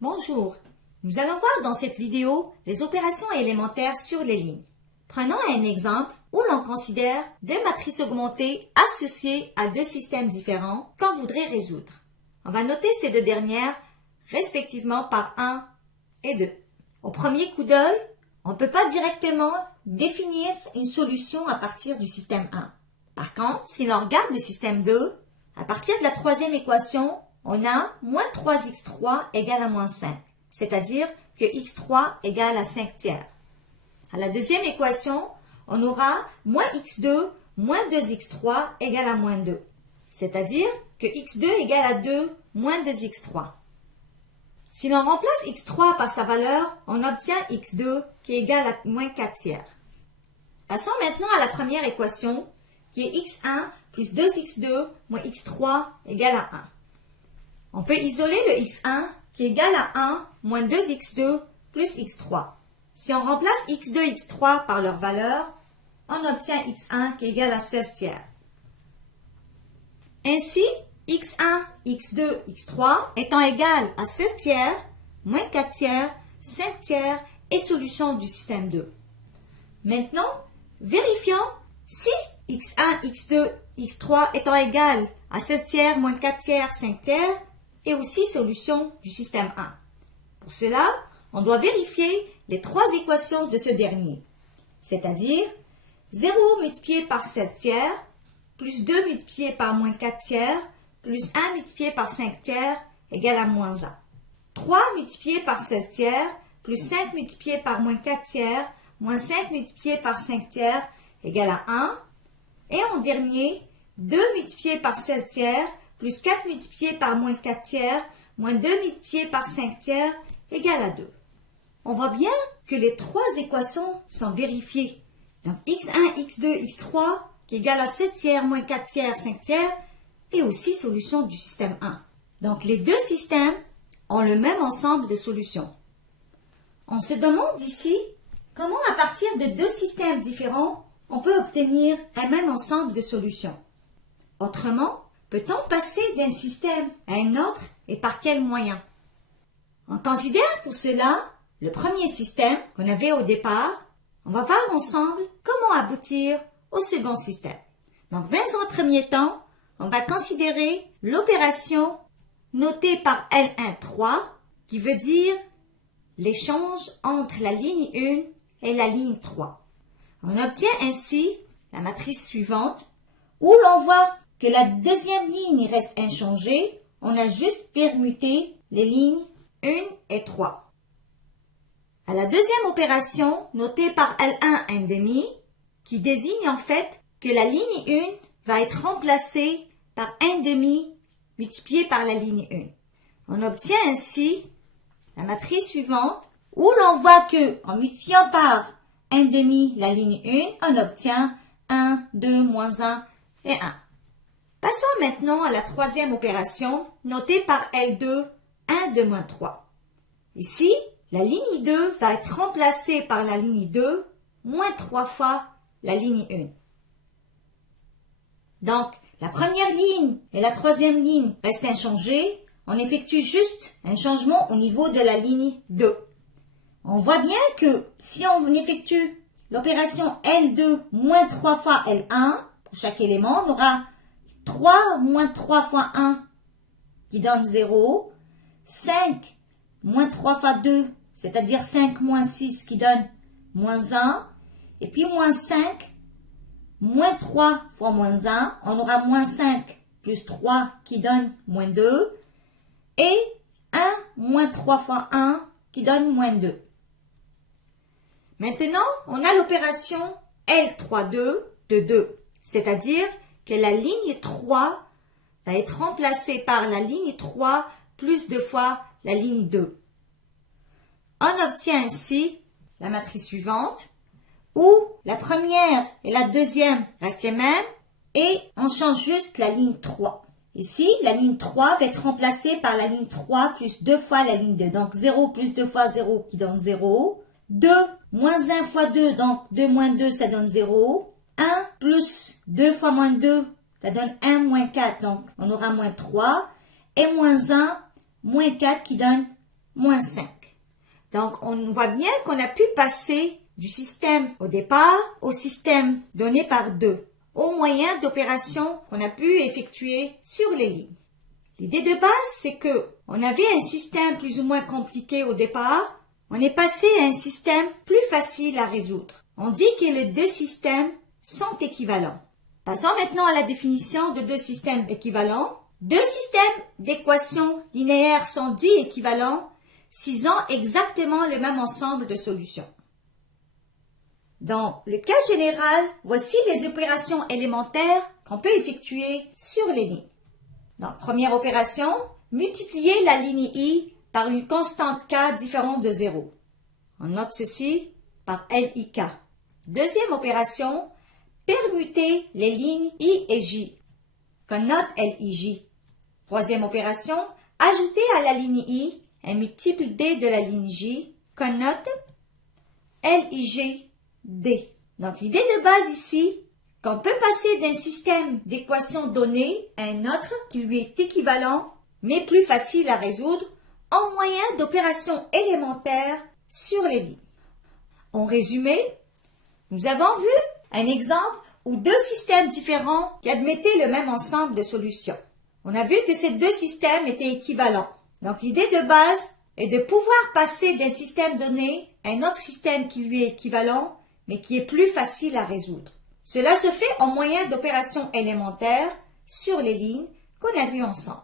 Bonjour, nous allons voir dans cette vidéo les opérations élémentaires sur les lignes. Prenons un exemple où l'on considère deux matrices augmentées associées à deux systèmes différents qu'on voudrait résoudre. On va noter ces deux dernières respectivement par 1 et 2. Au premier coup d'œil, on ne peut pas directement définir une solution à partir du système 1. Par contre, si l'on regarde le système 2, à partir de la troisième équation, on a moins 3x3 égale à moins 5, c'est-à-dire que x3 égale à 5 tiers. À la deuxième équation, on aura moins x2 moins 2x3 égale à moins 2, c'est-à-dire que x2 égale à 2 moins 2x3. Si l'on remplace x3 par sa valeur, on obtient x2 qui est égal à moins 4 tiers. Passons maintenant à la première équation, qui est x1 plus 2x2 moins x3 égale à 1. On peut isoler le x1 qui est égal à 1 moins 2x2 plus x3. Si on remplace x2 et x3 par leur valeur, on obtient x1 qui est égal à 16 tiers. Ainsi, x1, x2, x3 étant égal à 16 tiers, moins 4 tiers, 5 tiers et solution du système 2. Maintenant, vérifions si x1, x2, x3 étant égal à 16 tiers, moins 4 tiers, 5 tiers et aussi solution du système 1. Pour cela, on doit vérifier les trois équations de ce dernier, c'est-à-dire 0 multiplié par 16 tiers, plus 2 multiplié par moins 4 tiers, plus 1 multiplié par 5 tiers égale à moins 1. 3 multiplié par 16 tiers, plus 5 multiplié par moins 4 tiers, moins 5 multiplié par 5 tiers égale à 1. Et en dernier, 2 multiplié par 16 tiers, plus 4 multiplié par moins 4 tiers, moins 2 multiplié par 5 tiers égale à 2. On voit bien que les trois équations sont vérifiées. Donc x1, x2, x3 qui est égal à 16 tiers, moins 4 tiers, 5 tiers, et aussi solution du système 1. Donc les deux systèmes ont le même ensemble de solutions. On se demande ici comment à partir de deux systèmes différents, on peut obtenir un même ensemble de solutions. Autrement, peut-on passer d'un système à un autre et par quel moyen? On considère pour cela le premier système qu'on avait au départ. On va voir ensemble comment aboutir au second système. Donc, dans un premier temps, on va considérer l'opération notée par L1,3 qui veut dire l'échange entre la ligne 1 et la ligne 3. On obtient ainsi la matrice suivante où l'on voit que la deuxième ligne reste inchangée. On a juste permuté les lignes 1 et 3. À la deuxième opération notée par L1,5 qui désigne en fait que la ligne 1 va être remplacée par 1,5 multiplié par la ligne 1. On obtient ainsi la matrice suivante où l'on voit que en multipliant par 1,5 la ligne 1, on obtient 1, 2, moins 1 et 1. Passons maintenant à la troisième opération notée par L2, 1, 2, moins 3. Ici, la ligne 2 va être remplacée par la ligne 2 moins 3 fois la ligne 1. Donc, la première ligne et la troisième ligne restent inchangées. On effectue juste un changement au niveau de la ligne 2. On voit bien que si on effectue l'opération L2 moins 3 fois L1, pour chaque élément, on aura 3 moins 3 fois 1 qui donne 0, 5 moins 3 fois 2, c'est-à-dire 5 moins 6 qui donne moins 1, et puis moins 5, moins 3 fois moins 1, on aura moins 5 plus 3 qui donne moins 2, et 1 moins 3 fois 1 qui donne moins 2. Maintenant, on a l'opération L3,2 de 2, c'est-à-dire que la ligne 3 va être remplacée par la ligne 3 plus 2 fois la ligne 2. On obtient ainsi la matrice suivante où la première et la deuxième restent les mêmes et on change juste la ligne 3. Ici, la ligne 3 va être remplacée par la ligne 3 plus 2 fois la ligne 2. Donc 0 plus 2 fois 0 qui donne 0. 2 moins 1 fois 2, donc 2 moins 2 ça donne 0. 1 plus 2 fois moins 2, ça donne 1 moins 4, donc on aura moins 3. Et moins 1, moins 4 qui donne moins 5. Donc, on voit bien qu'on a pu passer du système au départ au système donné par 2, au moyen d'opérations qu'on a pu effectuer sur les lignes. L'idée de base, c'est que on avait un système plus ou moins compliqué au départ, on est passé à un système plus facile à résoudre. On dit que les deux systèmes sont équivalents. Passons maintenant à la définition de deux systèmes équivalents. Deux systèmes d'équations linéaires sont dits équivalents s'ils ont exactement le même ensemble de solutions. Dans le cas général, voici les opérations élémentaires qu'on peut effectuer sur les lignes. Dans la première opération, multiplier la ligne I par une constante K différente de 0. On note ceci par LIK. Deuxième opération, permuter les lignes I et J. Qu'on note LIJ. Troisième opération, ajouter à la ligne I un multiple D de la ligne J. Qu'on note LIGD. Donc l'idée de base ici, qu'on peut passer d'un système d'équations données à un autre qui lui est équivalent, mais plus facile à résoudre, en moyen d'opérations élémentaires sur les lignes. En résumé, nous avons vu un exemple où deux systèmes différents qui admettaient le même ensemble de solutions. On a vu que ces deux systèmes étaient équivalents. Donc l'idée de base est de pouvoir passer d'un système donné à un autre système qui lui est équivalent, mais qui est plus facile à résoudre. Cela se fait en moyen d'opérations élémentaires sur les lignes qu'on a vues ensemble.